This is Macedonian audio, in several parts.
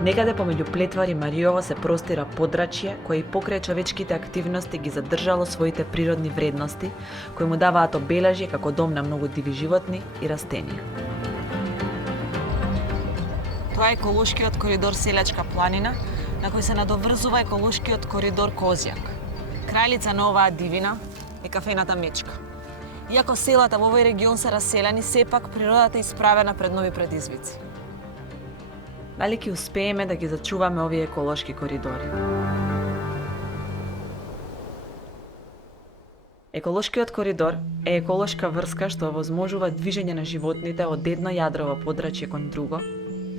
Некаде помеѓу Плетвар и Мариово се простира подрачје кое и покрај човечките активности ги задржало своите природни вредности, кои му даваат обележје како дом на многу диви животни и растенија. Тоа е еколошкиот коридор Селјачка планина, на кој се надоврзува еколошкиот коридор Козјак. Крајлица на оваа дивина е кафената Мечка. Иако селата во овој регион се раселени, сепак природата е исправена пред нови предизвици. Дали ќе успееме да ги зачуваме овие еколошки коридори? Еколошкиот коридор е еколошка врска што овозможува движење на животните од едно јадрово подрачје кон друго,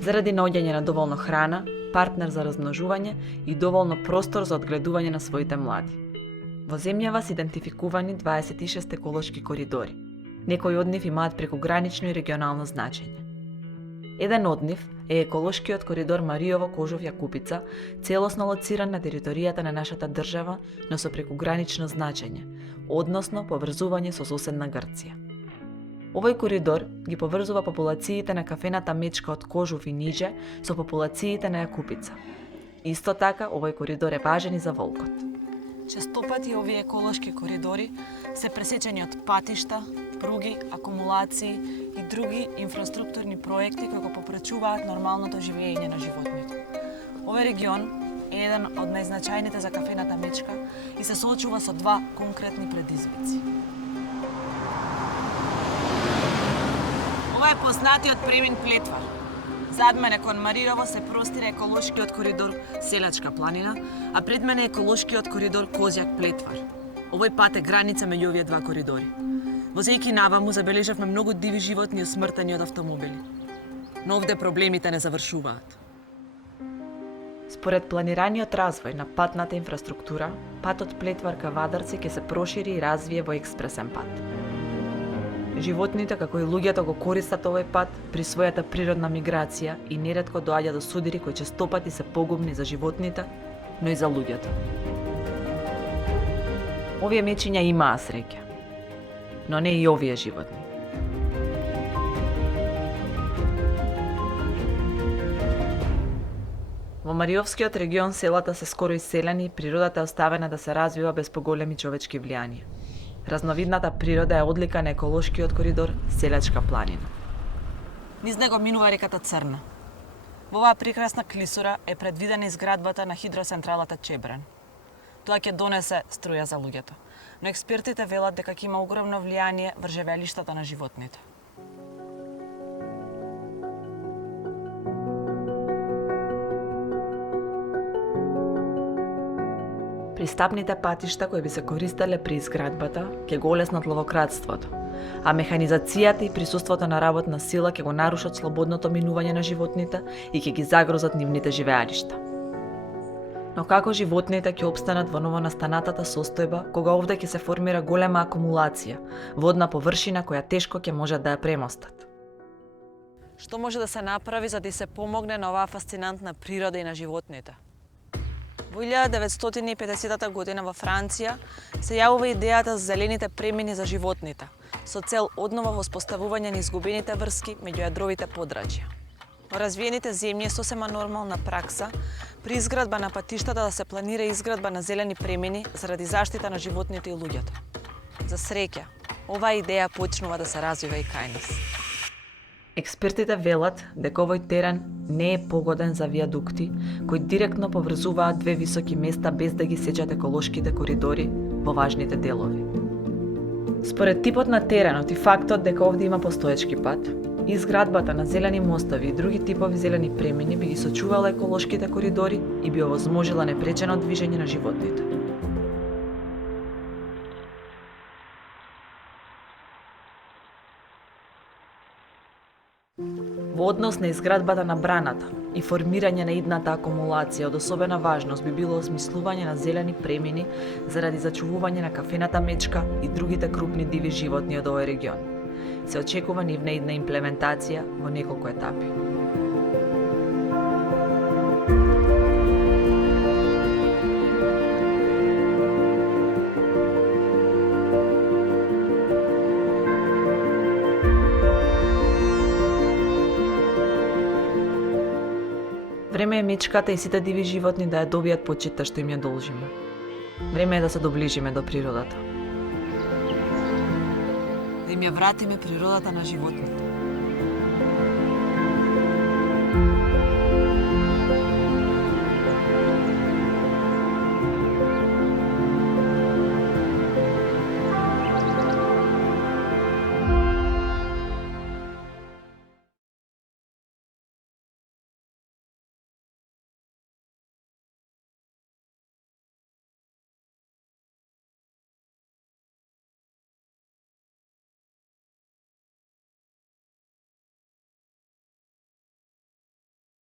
заради наоѓање на доволно храна, партнер за размножување и доволно простор за одгледување на своите млади. Во земјава се идентификувани 26 еколошки коридори. Некои од нив имаат прекогранично и регионално значење. Еден од нив е еколошкиот коридор Мариово-Кожов-Јакупица, целосно лоциран на територијата на нашата држава, но со прекогранично значење, односно поврзување со соседна Грција. Овој коридор ги поврзува популациите на кафената Мечка од Кожув и ниже со популациите на Јакупица. Исто така, овој коридор е важен и за волкот. Честопати овие еколошки коридори се пресечени од патишта, пруги, акумулации и други инфраструктурни проекти кои го попречуваат нормалното живење на животните. Овој регион е еден од најзначајните за кафената Мечка и се соочува со два конкретни предизвици. Ова е познатиот премин Плетвар. Зад мене кон Мариово се простира еколошкиот коридор Селјачка планина, а пред мене еколошкиот коридор Козјак Плетвар. Овој пат е граница меѓу овие два коридори. Возејќи наваму забележавме многу диви животни усмртени од автомобили. Но овде проблемите не завршуваат. Според планираниот развој на патната инфраструктура, патот Плетвар ка Вадарци ќе се прошири и развие во експресен пат. Животните, како и луѓето, го користат овој пат при својата природна миграција и неретко доаѓа до судири кои честопати се погубни за животните, но и за луѓето. Овие мечиња имаа среќа, но не и овие животни. Во Мариовскиот регион селата се скоро иселени и природата е оставена да се развива без поголеми човечки влијанија. Разновидната природа е одлика на еколошкиот коридор Селјачка планина. Низ него минува реката Црна. Во оваа прекрасна клисура е предвидена изградбата на хидроцентралата Чебрен. Тоа ќе донесе струја за луѓето, но експертите велат дека ќе има огромно влијание врз живеелиштата на животните. Пристапните патишта кои би се користеле при изградбата ќе го олеснат ловократството, а механизацијата и присуството на работна сила ќе го нарушат слободното минување на животните и ќе ги загрозат нивните живеалишта. Но како животните ќе опстанат во новонастанатата состојба кога овде ќе се формира голема акумулација, водна површина која тешко ќе можат да ја премостат? Што може да се направи за да се помогне на оваа фасцинантна природа и на животните? Во 1950 година во Франција се јавува идејата за зелените премини за животните, со цел однова воспоставување на изгубените врски меѓу јадровите подрачја. Во развиените земји е сосема нормална пракса при изградба на патиштата да се планира изградба на зелени премини заради заштита на животните и луѓето. За среќа, оваа идеја почнува да се развива и кај нас. Експертите велат дека овој терен не е погоден за виадукти кои директно поврзуваат две високи места без да ги сечат еколошките коридори во важните делови. Според типот на теренот и фактот дека овде има постоечки пат, изградбата на зелени мостови и други типови зелени премини би ги сочувала еколошките коридори и би овозможила непречено движење на животните. Во однос на изградбата на браната и формирање на идната акумулација од особена важност би било осмислување на зелени премини заради зачувување на кафената Мечка и другите крупни диви животни од овој регион. Се очекува нивна идна имплементација во неколку етапи. Време е мечката и сите диви животни да ја добијат почитта што им ја должиме. Време е да се доближиме до природата. Да им ја вратиме природата на животните.